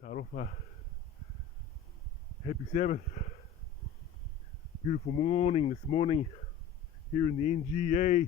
Start off happy Sabbath. Beautiful morning this morning here in the NGA.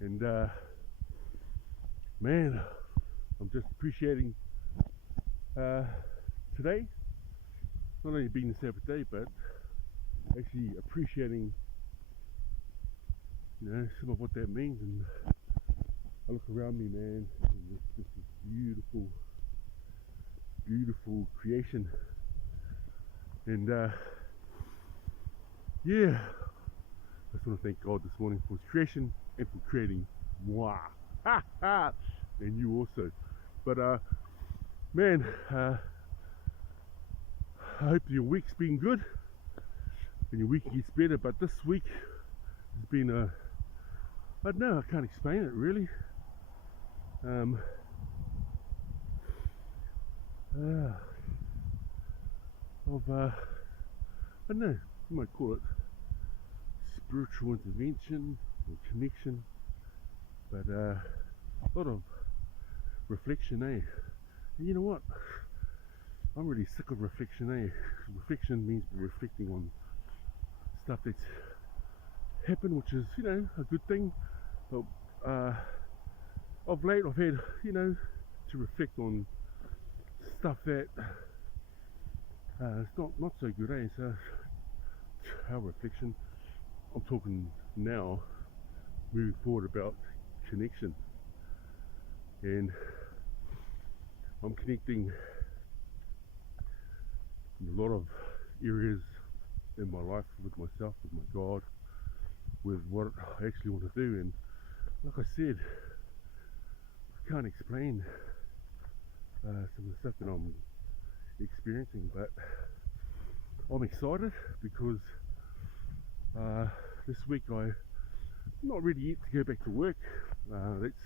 And man, I'm just appreciating today, not only being the Sabbath day, but actually appreciating, some of what that means. And I look around me, man, and this is beautiful, beautiful creation. And yeah, I just want to thank God this morning for His creation and for creating moi, and you also. But man, I hope your week's been good and your week gets better. But this week has been I don't know, I can't explain it really. I don't know, you might call it spiritual intervention or connection, but a lot of reflection, eh? And you know what? I'm really sick of reflection, eh? Reflection means reflecting on stuff that's happened, which is, a good thing. But of late, I've had, to reflect on stuff that it's not so good, eh? So, our reflection, I'm talking now, moving forward about connection. And I'm connecting in a lot of areas in my life, with myself, with my God, with what I actually want to do. And like I said, I can't explain some of the stuff that I'm experiencing, but I'm excited because this week I'm not ready yet to go back to work. That's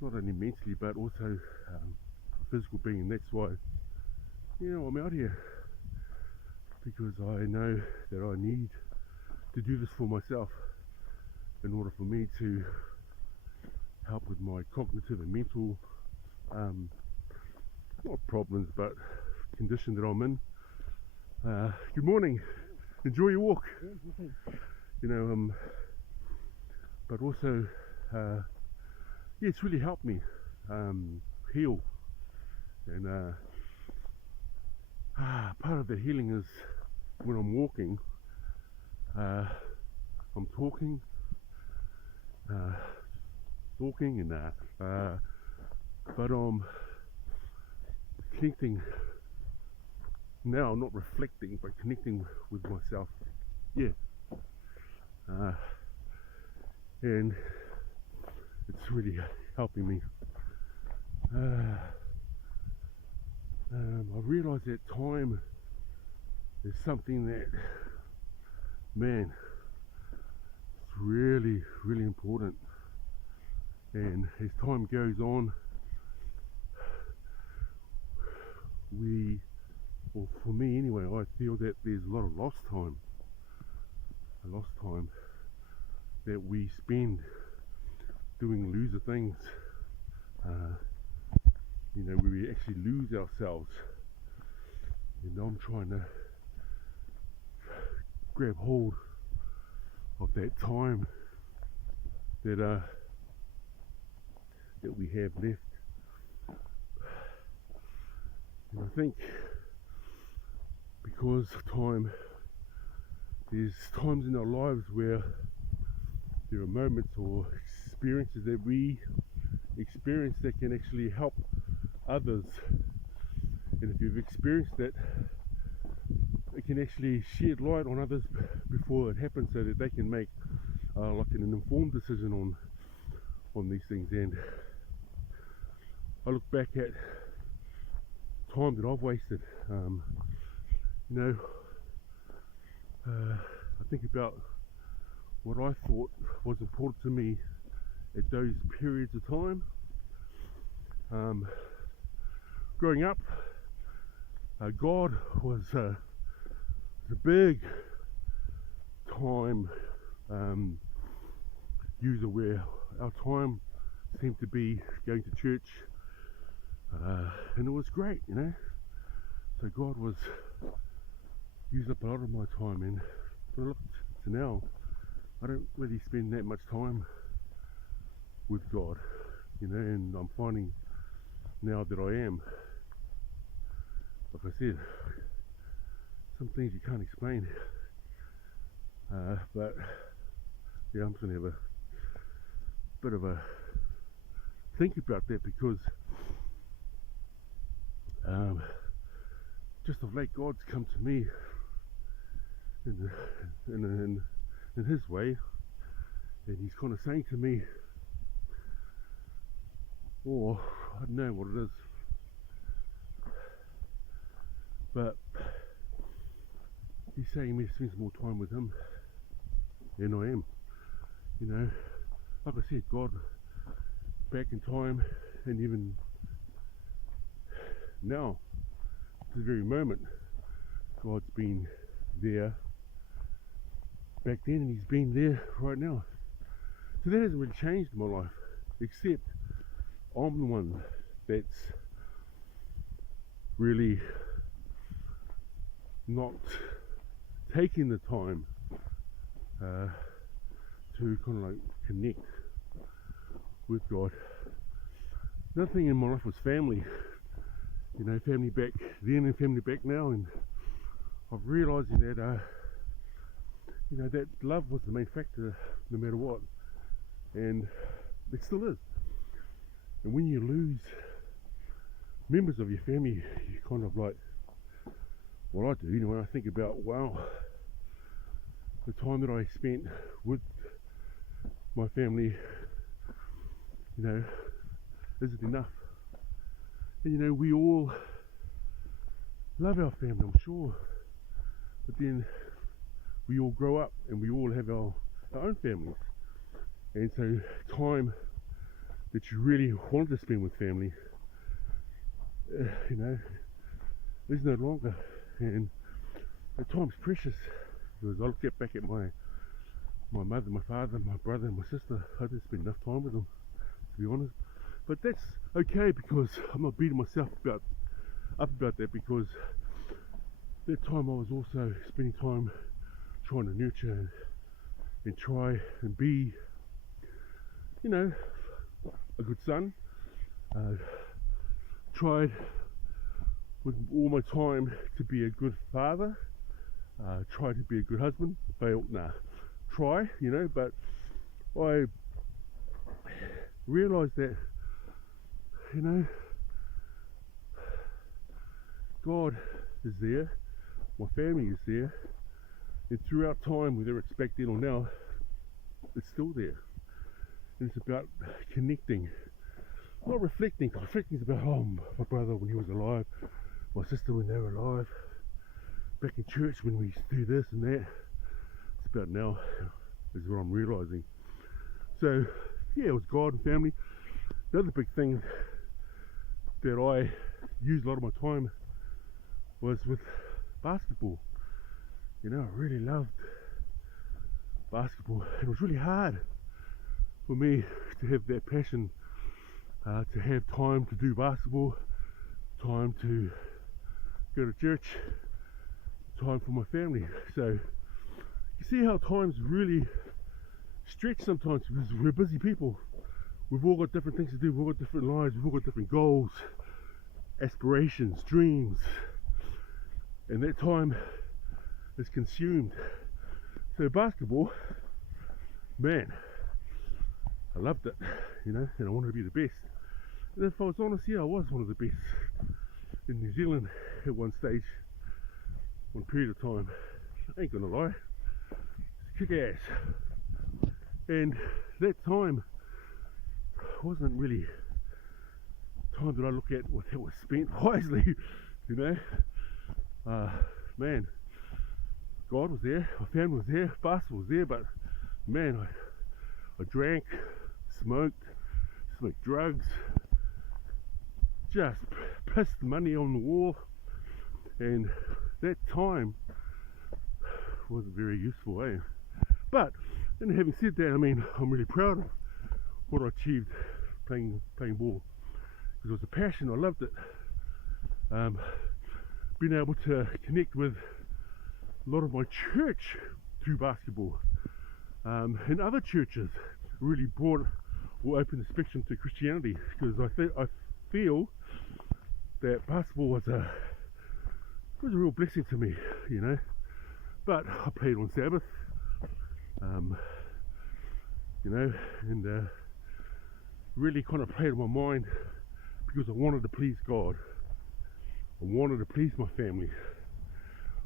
not only mentally but also a physical being, and that's why I'm out here, because I know that I need to do this for myself in order for me to help with my cognitive and mental not problems but condition that I'm in. Good morning, enjoy your walk. But also it's really helped me heal, and part of the healing is when I'm walking, I'm talking and but I'm connecting now, not reflecting but connecting with myself, and it's really helping me. I realise that time is something that, man, it's really, really important. And as time goes on, or for me anyway, I feel that there's a lot of lost time that we spend doing loser things, where we actually lose ourselves. And I'm trying to grab hold of that time that we have left. And I think because there's times in our lives where there are moments or experiences that we experience that can actually help others. And if you've experienced that, it can actually shed light on others before it happens, so that they can make like an informed decision on these things. And I look back at time that I've wasted. I think about what I thought was important to me at those periods of time. Growing up, God was a big time user, where our time seemed to be going to church, and it was great, you know. So God was using up a lot of my time, and when I look to now, I don't really spend that much time with God, you know, and I'm finding now that I am, like I said, some things you can't explain, but yeah, I'm just gonna have a bit of a think about that, because just of late God's come to me in his way, and he's kind of saying to me, or I don't know what it is, but he's saying me to spend some more time with him, and I am, you know, like I said, God back in time, and even now, this very moment, God's been there back then, and he's been there right now. So that hasn't really changed in my life, except I'm the one that's really not taking the time to kind of like connect with God. Another thing in my life was family, you know, family back then and family back now, and I'm realising that you know, that love was the main factor no matter what, and it still is. And when you lose members of your family, you kind of like, well, I do anyway, I think about, wow, the time that I spent with my family, you know, is it enough? And you know, we all love our family, I'm sure, but then we all grow up and we all have our own families, and so time that you really wanted to spend with family, you know, is no longer, and the time's precious, because I look back at my mother, my father, my brother and my sister. I didn't spend enough time with them, to be honest, but that's okay, because I'm not beating myself up about that, because that time I was also spending time trying to nurture and try and be, you know, a good son. Tried with all my time to be a good father, tried to be a good husband, failed, try, you know, but I realised that, you know, God is there, my family is there, and throughout time, whether it's back then or now, it's still there. And it's about connecting, not reflecting. Reflecting is about, oh, my brother when he was alive, my sister when they were alive, back in church when we used to do this and that. It's about now, is what I'm realising. So yeah, it was God and family. The other big thing that I used a lot of my time was with basketball. You know, I really loved basketball, and it was really hard for me to have that passion, to have time to do basketball, time to go to church, time for my family. So you see how time's really stretched sometimes, because we're busy people. We've all got different things to do, we've all got different lives, we've all got different goals, aspirations, dreams, and that time is consumed. So basketball, man, I loved it, you know, and I wanted to be the best. And if I was honest, yeah, I was one of the best in New Zealand at one stage, one period of time. I ain't gonna lie, kick ass. And that time wasn't really time that I look at what that was spent wisely, you know. Man, God was there, my family was there, basketball was there, but man, I drank, smoked drugs, just pissed money on the wall, and that time wasn't very useful, eh? But, and having said that, I mean, I'm really proud of what I achieved playing ball. because it was a passion. I loved it. Being able to connect with a lot of my church through basketball, and other churches really brought or opened the spectrum to Christianity, because I feel that basketball was a real blessing to me, you know. But I played on Sabbath, you know, and really kind of played on my mind, because I wanted to please God. I wanted to please my family.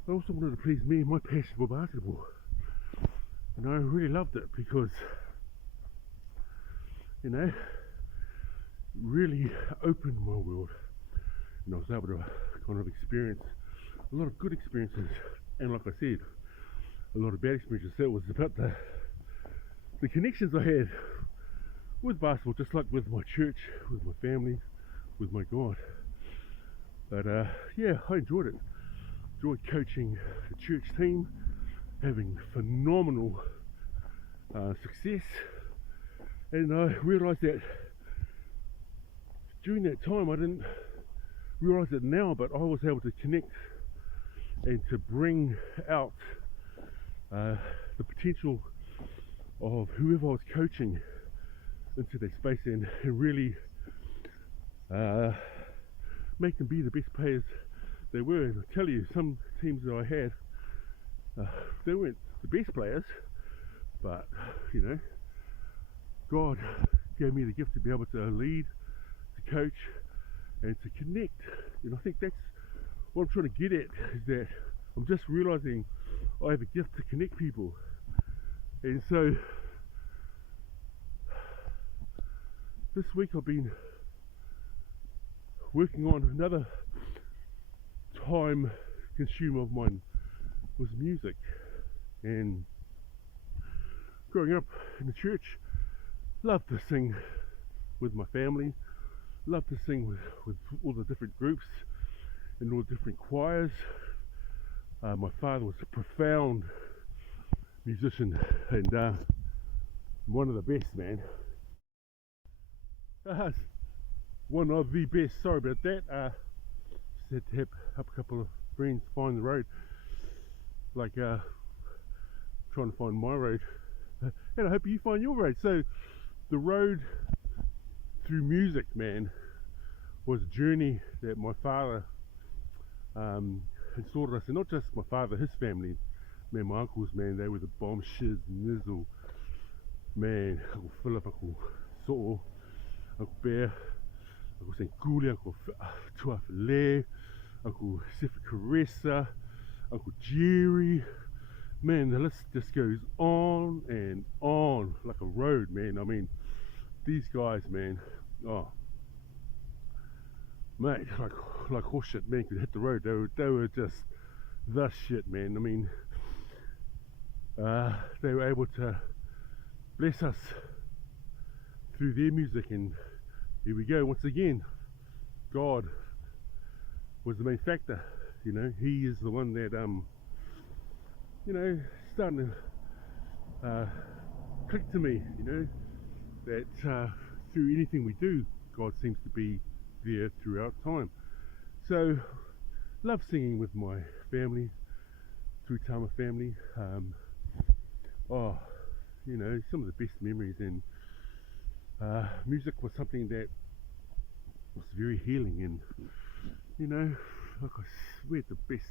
I also wanted to please me and my passion for basketball. And I really loved it, because, you know, really opened my world. And I was able to kind of experience a lot of good experiences, and like I said, a lot of bad experiences. So it was about the connections I had with basketball, just like with my church, with my family, with my God. But yeah, I enjoyed it. Enjoyed coaching the church team, having phenomenal success. And I realised that during that time, I didn't realise it now, but I was able to connect and to bring out the potential of whoever I was coaching into their space, and really make them be the best players they were. And I tell you, some teams that I had, they weren't the best players, but, you know, God gave me the gift to be able to lead, to coach, and to connect. And I think that's what I'm trying to get at, is that I'm just realising I have a gift to connect people. And so this week I've been working on another time consumer of mine, was music. And growing up in the church, loved to sing with my family, loved to sing with all the different groups and all the different choirs. My father was a profound musician, and one of the best, man. One of the best. Sorry about that. Just had to help a couple of friends find the road, like trying to find my road, and I hope you find your road. So the road through music, man, was a journey that my father installed us, and not just my father, his family, man, my uncles, man, they were the bomb shiz, nizzle, man, Uncle Philip, Uncle Saul, Uncle Bear, Uncle St. Goulia, Uncle Tuafale, Uncle Sifa Caressa, Uncle Jerry. Man, the list just goes on and on like a road, man. I mean, these guys, man, oh, mate, like horse shit, man, could hit the road. They were just the shit, man. I mean, they were able to bless us through their music, and here we go once again. God was the main factor, you know. He is the one that you know, starting to click to me, you know, that through anything we do, God seems to be there throughout time. So love singing with my family, Tuitama family. Oh, you know, some of the best memories. And music was something that was very healing, and, you know, like we had the best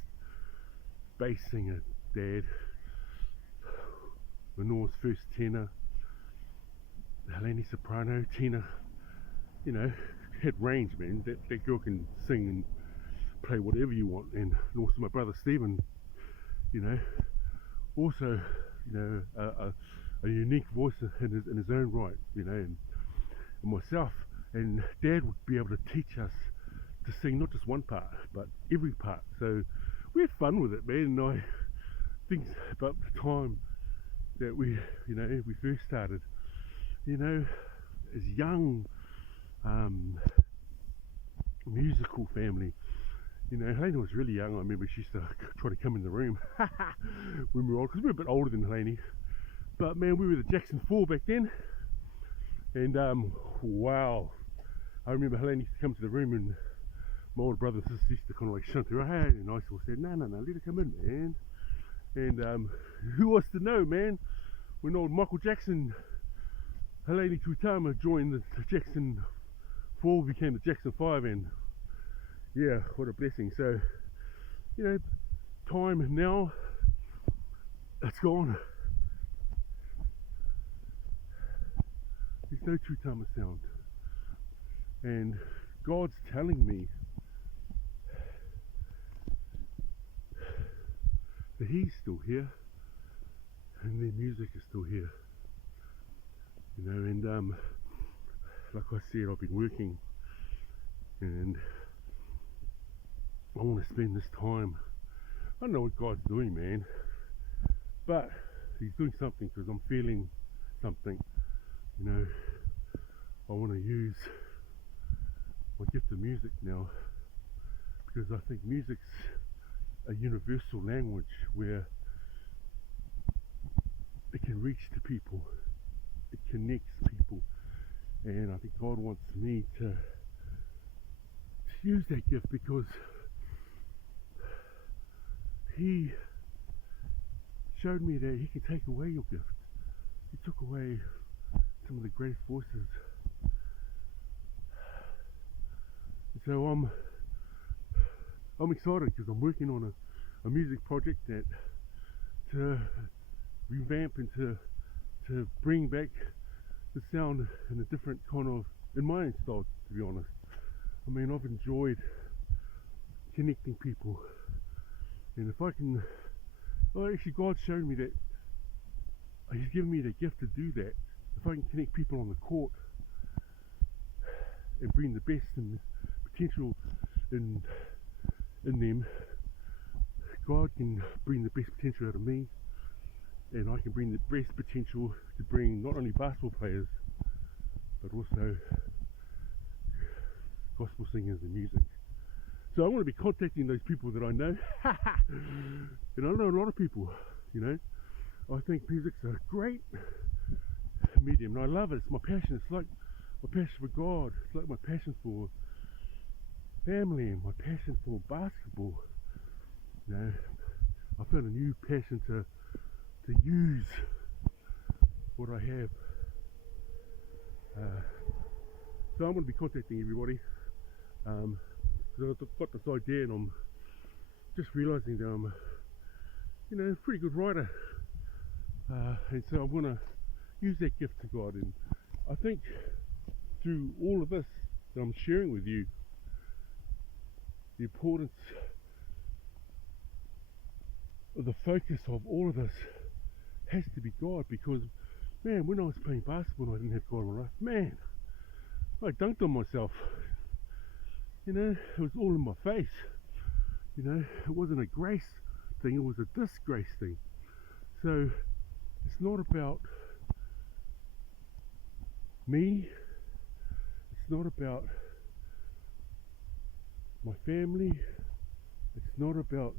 bass singer, Dad, Manoa's first tenor, Helene soprano, Tina, you know, had range, man. That girl can sing and play whatever you want. And also my brother Stephen, you know, also, you know, a unique voice in his own right, you know, and myself. And Dad would be able to teach us to sing not just one part, but every part. So we had fun with it, man. And I think about the time that we first started, you know, as young musical family. You know, Helene was really young. I remember she used to try to come in the room when we were old, because we were a bit older than Helene. But man, we were the Jackson 4 back then. And wow, I remember Helene used to come to the room and my older brother and sister used to kind of like shunt her out, and I sort of said, no, let her come in, man. And who wants to know, man, when old Michael Jackson, Adrian Tuitama joined the Jackson 4 became the Jackson 5, and yeah, what a blessing. So, you know, time now, it's gone. There's no Tuitama sound. And God's telling me that He's still here and their music is still here. You know, and like I said, I've been working and I want to spend this time. I don't know what God's doing, man, but He's doing something because I'm feeling something. You know, I want to use my gift of music now because I think music's a universal language where it can reach to people, it connects people, and I think God wants me to use that gift because He showed me that He can take away your gift. He took away some of the greatest voices. And so I'm excited because I'm working on a music project that to revamp and to bring back the sound in a different kind of, in my own style, to be honest. I mean, I've enjoyed connecting people, and if I can, well, actually God's shown me that He's given me the gift to do that. If I can connect people on the court and bring the best and potential in them, God can bring the best potential out of me, and I can bring the best potential to bring not only basketball players but also gospel singers and music. So I want to be contacting those people that I know. And I know a lot of people, you know. I think music's a great medium and I love it. It's my passion. It's like my passion for God. It's like my passion for family and my passion for basketball. You know, I found a new passion to use what I have. So I'm going to be contacting everybody because I've got this idea and I'm just realising that I'm a pretty good writer, and so I'm going to use that gift to God. And I think through all of this that I'm sharing with you, the importance of the focus of all of this has to be God, because man, when I was playing basketball and I didn't have God in my life, man, I dunked on myself. You know, it was all in my face. You know, it wasn't a grace thing, it was a disgrace thing. So it's not about me, it's not about my family, it's not about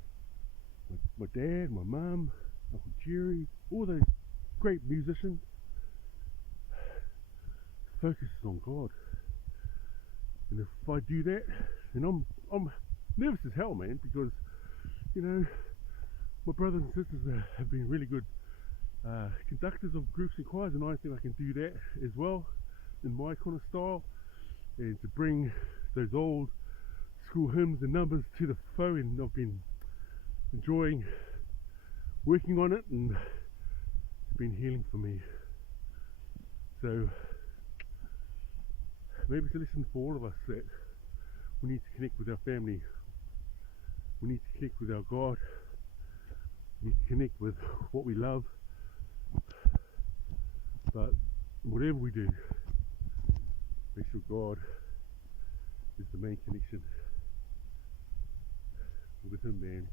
my dad, my mum, Uncle Jerry, all those great musicians. The focus is on God. And if I do that, then I'm nervous as hell, man, because you know, my brothers and sisters have been really good conductors of groups and choirs, and I think I can do that as well in my kind of style, and to bring those old school hymns and numbers to the fore. And I've been enjoying working on it, and it's been healing for me. So maybe it's a lesson for all of us that we need to connect with our family, we need to connect with our God, we need to connect with what we love. But whatever we do, make sure God is the main connection with Him, man.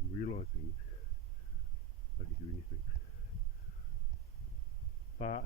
I'm realising I can do anything. But